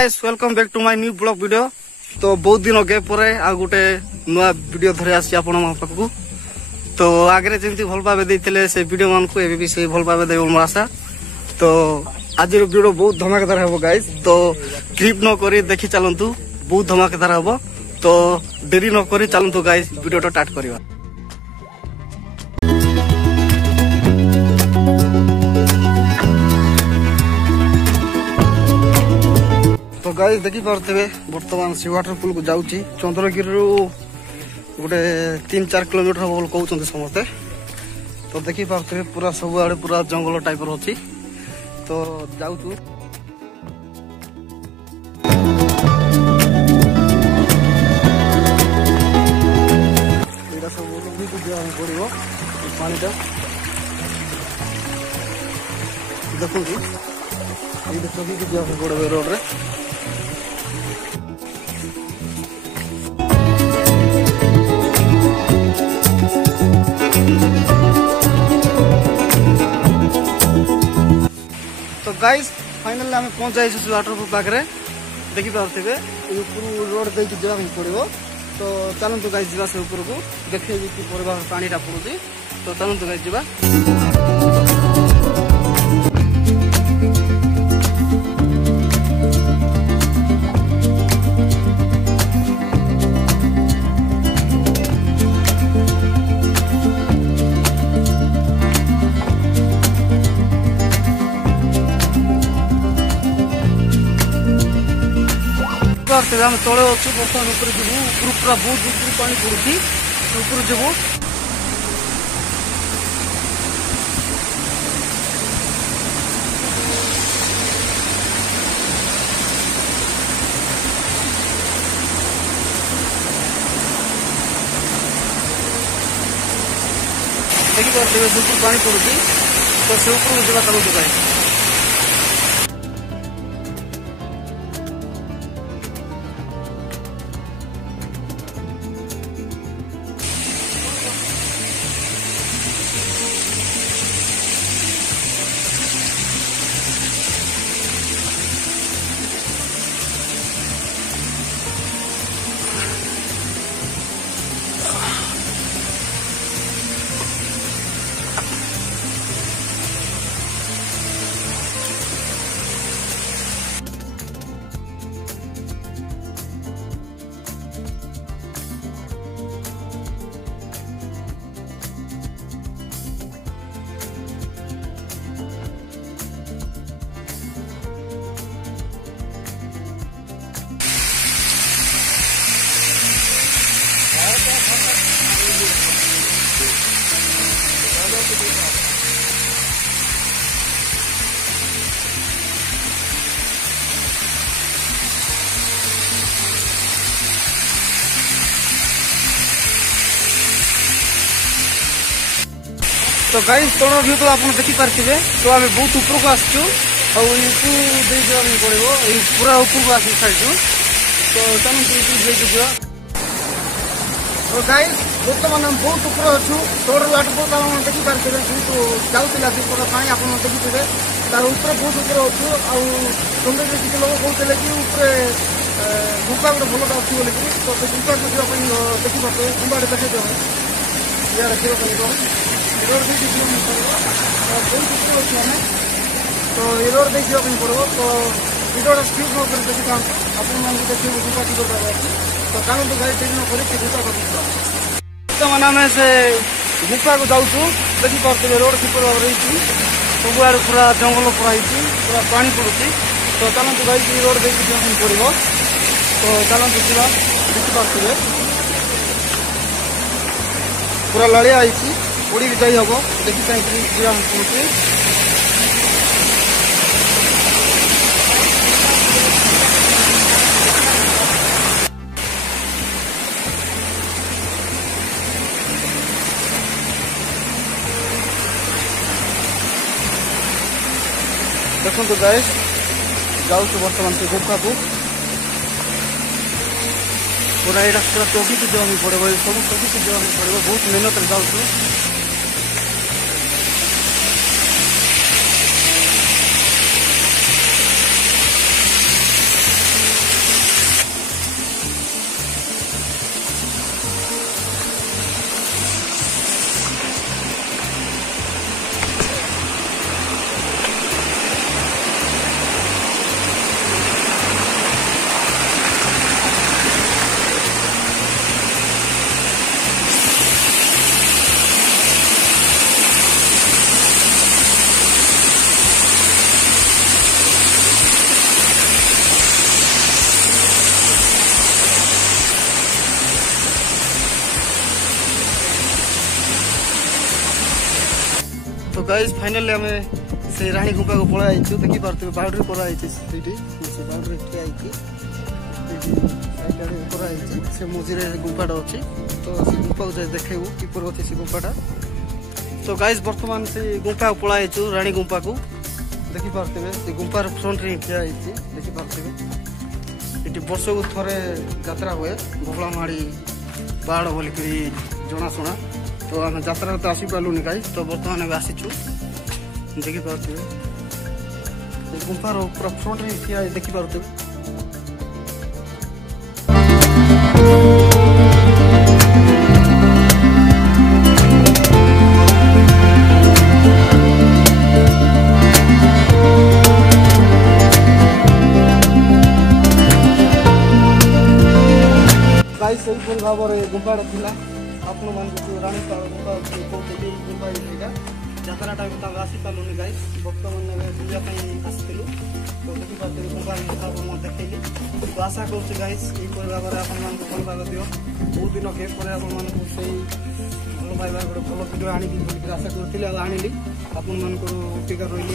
Welcome back to my new blog video. तो बहुत दिन अगे पर आ गोटे नुआ वीडियो धरी आसी आपण पाखु। तो आगे जमी भल भाव देते से वीडियो मान को भी से भल भाव देव मोर आशा। तो आज वीडियो बहुत धमाकेदार हम गाइज। तो क्लिप न करी देखी चलतु, बहुत धमाकेदार हम। तो देरी न करी चलतु गाइज, वीडियो स्टार्ट करवा। तो गाइस देखी पारे बर्तमान सी वाटरफुल को जाऊँगी चंद्रगिरी गोटे 3-4 किलोमीटर हम कहते समस्ते। तो देखी पारे पूरा सब आड़े पूरा जंगल टाइप अच्छी। तो जाऊ सब पड़ो पानीटा देखो पड़ो रोड रे। तो गाइस फाइनल आम पहुंच जाए वाटरफुल पाखे देखी पारे रोड देखिए जावाक पड़ो। तो चलतु गाइस जा से ऊपर को देखे कि पानीटा पड़ुची। तो चलतु गाइस जा। आम तले अच्छु बर्तमान ऊपर जीवु पूरा बहुत ऊपर पानी पड़ुची ऊपर जीवु। देखी पारे ऊपर पानी पड़ुची। तो से ऊपर जावा चलतु गाइस। तो गाइस तोड़ व्यू तो आप देखी पारे। तो आम बहुत ऊपर को आसचु पड़ो पूरा ऊपर को आसी सारी। तो चलते। तो गाइस बर्तमान हम बहुत ऊपर अच्छु तोड़ वाटरफुल आप देखी पारे जाऊला पूरा पानी आप देखिए तार ऊपर बहुत ऊपर अच्छु। आंद्र किसी लोग कहते कि ऊपर गुफा गोटे भलटा अच्छी बोल। तो गुफा को जावाई देखी पारे गुफा देखा इे रोड देखिए बहुत ऊपर अच्छे आम। तो ये रोड देखा पड़ो। तो वीडियो स्पीड न देखी था आपको देखिए गुफा की। तो चलते गाड़ी ट्रेन कर गुफा को बर्तमान आम से गुफा को जाऊँ देखी पारे रोड किपर भाव रही सब आड़े पूरा जंगल पूरा पूरा पानी पड़ुची। तो चलते गाड़ी रोड देखिए पड़ो। तो चलते जा देखी पारे पूरा लड़िया आई उड़ी भी जाई हम देखी चाहिए पहुंचे। देखो तो गाइस जाऊँ बर्तमान से गुफा को पूरा यहाँ पूरा टोकी को जमी पड़ो सब टोकी को जमी पड़ो बहुत मेहनत जाऊँ। गाइज फाइनाली आम से राणी गुंफा को पड़ा आई देखी पार्थे बाउंड्री कराई से बाउंड्री ठिया से मझे गुंफाटा अच्छी तो से गुंफा को देखू किपर अच्छे से गुंफाटा तो गाइज बर्तमान से गुंफा को पड़ा राणी गुंफा को देखी पार्थे से गुंफार फ्रंट रे ठिया देखी पार्थे ये वर्ष को थरे यात्रा हुए भोलामाड़ी पहाड़ बोलिक जनाशुना तो आम यात्रा तो आसी पार्लुनि गाइज तो बर्तमान आम आसीचु देखी पार्थे गुंफार पूरा फ्रंट रे ठिया देखी पार्थे से भाव में गुंफाटा थी आपण मान राणी गुंफा कहते गुंफा यहाँ यात्रा टाइम आसी पार्लुनि गाइज बर्तमान बुझाई आसलु तो देखी पार्थे गुंफा देखली तो आशा करुँ गाइज यहीपर भाव में आपण भल दियो बहुत दिन गेप पर आपण भल पाइबा गोटे भल भिडियो आनी आशा करी आनी आपण मान टीका रही।